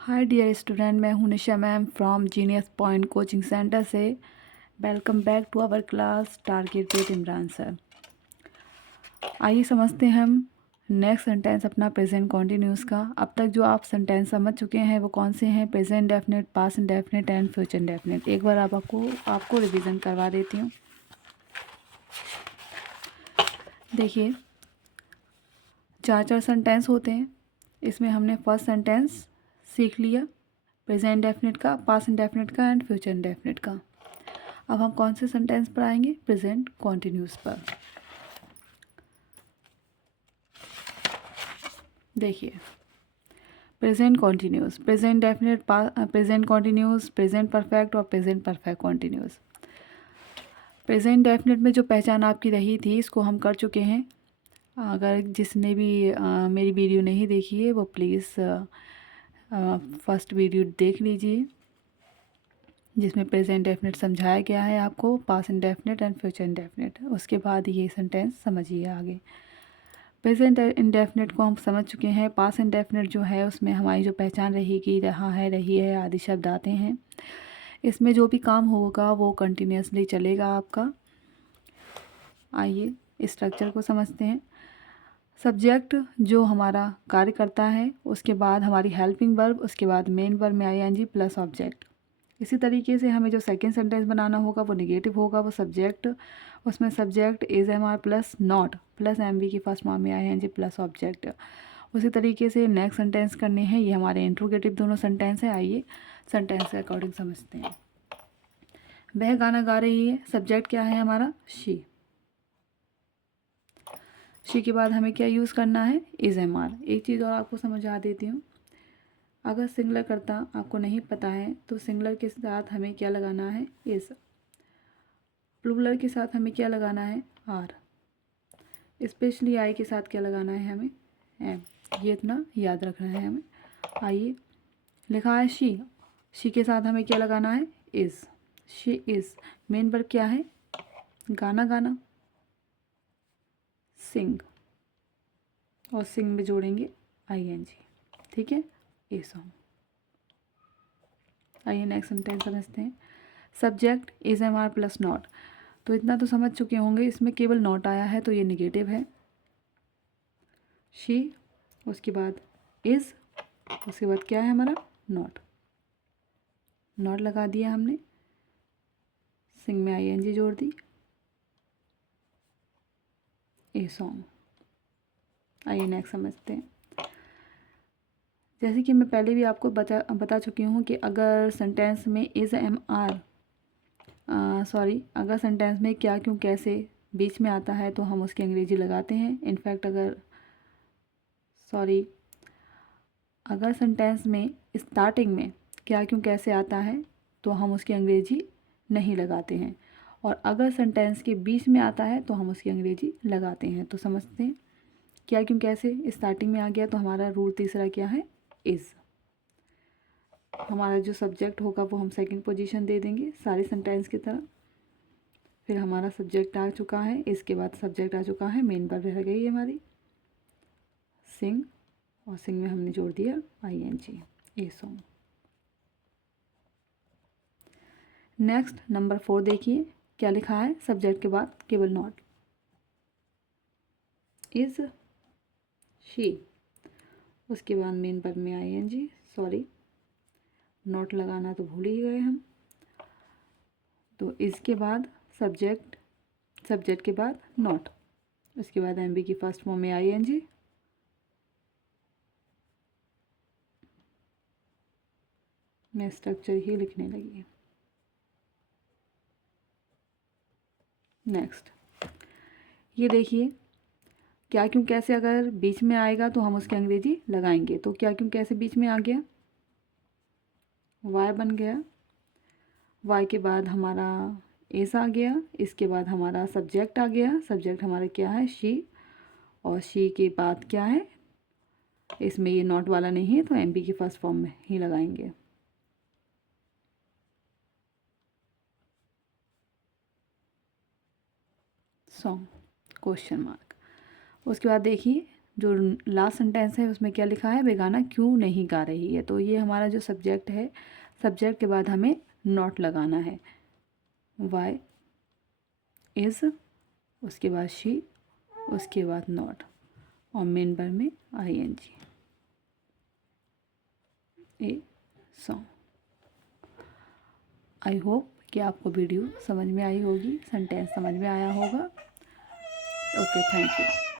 Hi dear student, मैं हूं Nisha ma'am from genius point coaching centre से। Welcome back to our class target with Imran sir. आइए समझते हैं हम नेक्स्ट सेंटेंस अपना प्रेजेंट कॉन्टिन्यूस का। अब तक जो आप सेंटेंस समझ चुके हैं वो कौन से हैं? Present definite, past indefinite and future indefinite. एक बार आपको रिवीजन करवा देती हूँ। देखिए, चार सेंटेंस होते हैं। इसमें हमने फर्स्ट सेंटेंस सीख लिया प्रेजेंट इंडेफिनिट का, पास्ट इंडेफिनिट का एंड फ्यूचर इंडेफिनिट का। अब हम कौन से सेंटेंस पर आएंगे? प्रेजेंट कॉन्टिन्यूस पर। देखिए, present continuous, present definite, present continuous, present perfect और present perfect continuous. Present definite में जो पहचान आपकी रही थी इसको हम कर चुके हैं। अगर जिसने भी मेरी वीडियो नहीं देखी है वो प्लीज़ फर्स्ट वीडियो देख लीजिए, जिसमें प्रेजेंट डेफिनेट समझाया गया है आपको, past indefinite and future indefinite. उसके बाद ये सेंटेंस समझिए आगे। प्रेजेंट इंडेफिनिट को हम समझ चुके हैं। पास्ट इंडेफिनिट जो है उसमें हमारी जो पहचान रहेगी, रहा है, रही है आदि शब्द आते हैं। इसमें जो भी काम होगा वो कंटिन्यूसली चलेगा आपका। आइए स्ट्रक्चर को समझते हैं। सब्जेक्ट जो हमारा कार्य करता है, उसके बाद हमारी हेल्पिंग वर्ब, उसके बाद मेन वर्ब में आईएनजी प्लस ऑब्जेक्ट। इसी तरीके से हमें जो सेकंड सेंटेंस बनाना होगा वो नेगेटिव होगा, वो सब्जेक्ट, उसमें subject is am are plus not plus M V की फर्स्ट फॉर्म में आईएनजी प्लस ऑब्जेक्ट। उसी तरीके से नेक्स्ट सेंटेंस करने हैं। ये हमारे इंट्रोगेटिव दोनों सेंटेंस हैं। आइए सेंटेंस के अकॉर्डिंग समझते हैं। वह गाना गा रही है, सब्जेक्ट क्या है हमारा? शी। शी के बाद हमें क्या यूज़ करना है? Is am are. एक चीज़ और आपको समझा देती हूँ, अगर सिंगुलर करता आपको नहीं पता है तो सिंगुलर के साथ हमें क्या लगाना है? इज। प्लूरल के साथ हमें क्या लगाना है? आर। स्पेशली आई के साथ क्या लगाना है हमें? एम। ये इतना याद रखना है हमें। आइए, लिखा है शी, शी के साथ हमें क्या लगाना है? Is. She is. Main verb क्या है? गाना गाना, सिंग, और सिंग में जोड़ेंगे आईएनजी। ठीक है, ए सॉन्ग। आइए नेक्स्ट सेंटेंस समझते हैं। Subject is am are plus not. तो इतना तो समझ चुके होंगे, इसमें केवल नॉट आया है तो ये निगेटिव है। शी, उसके बाद इज़, उसके बाद क्या है हमारा? नॉट। नॉट लगा दिया हमने, सिंग में आईएनजी जोड़ दी, ए सॉन्ग। आइए नेक्स्ट समझते हैं। जैसे कि मैं पहले भी आपको बता चुकी हूँ कि अगर सेंटेंस में इज़ एम आर अगर सेंटेंस में क्या क्यों कैसे बीच में आता है तो हम उसकी अंग्रेजी लगाते हैं। इनफैक्ट अगर सेंटेंस में स्टार्टिंग में क्या क्यों कैसे आता है तो हम उसकी अंग्रेजी नहीं लगाते हैं, और अगर सेंटेंस के बीच में आता है तो हम उसकी अंग्रेजी लगाते हैं। तो समझते हैं, क्या क्यों कैसे स्टार्टिंग में आ गया तो हमारा रूल तीसरा क्या है? इज़। हमारा जो सब्जेक्ट होगा वो हम सेकंड पोजीशन दे देंगे सारे सेंटेंस की तरह। फिर हमारा सब्जेक्ट आ चुका है, इसके बाद सब्जेक्ट आ चुका है, मेन वर्ब रह गई है हमारी सिंग, और सिंग में हमने जोड़ दिया ING, a song. Next number 4 देखिए, क्या लिखा है? सब्जेक्ट के बाद केवल नॉट, इज, शी, उसके बाद मेन वर्ब में आईएनजी, नॉट लगाना तो भूल ही गए हम। तो इसके बाद सब्जेक्ट, सब्जेक्ट के बाद नॉट, उसके बाद एम बी की फर्स्ट फॉर्म में आईएनजी, मैं स्ट्रक्चर ही लिखने लगी। नेक्स्ट ये देखिए, क्या क्यों कैसे अगर बीच में आएगा तो हम उसकी अंग्रेजी लगाएंगे। तो क्या क्यों कैसे बीच में आ गया? वाई बन गया, वाई के बाद हमारा एस आ गया, इसके बाद हमारा सब्जेक्ट आ गया, सब्जेक्ट हमारा क्या है? शी, और शी के बाद क्या है? इसमें ये नॉट वाला नहीं है तो एम बी की फर्स्ट फॉर्म में ही लगाएंगे। Song, question mark. उसके बाद देखिए जो लास्ट सेंटेंस है उसमें क्या लिखा है, वे गाना क्यों नहीं गा रही है। तो ये हमारा जो सब्जेक्ट है, सब्जेक्ट के बाद हमें नॉट लगाना है। वाई इज़, उसके बाद शी, उसके बाद नॉट, और मेन वर्ब में ING। A song. I hope कि आपको वीडियो समझ में आई होगी, सेंटेंस समझ में आया होगा। Okay, thank you.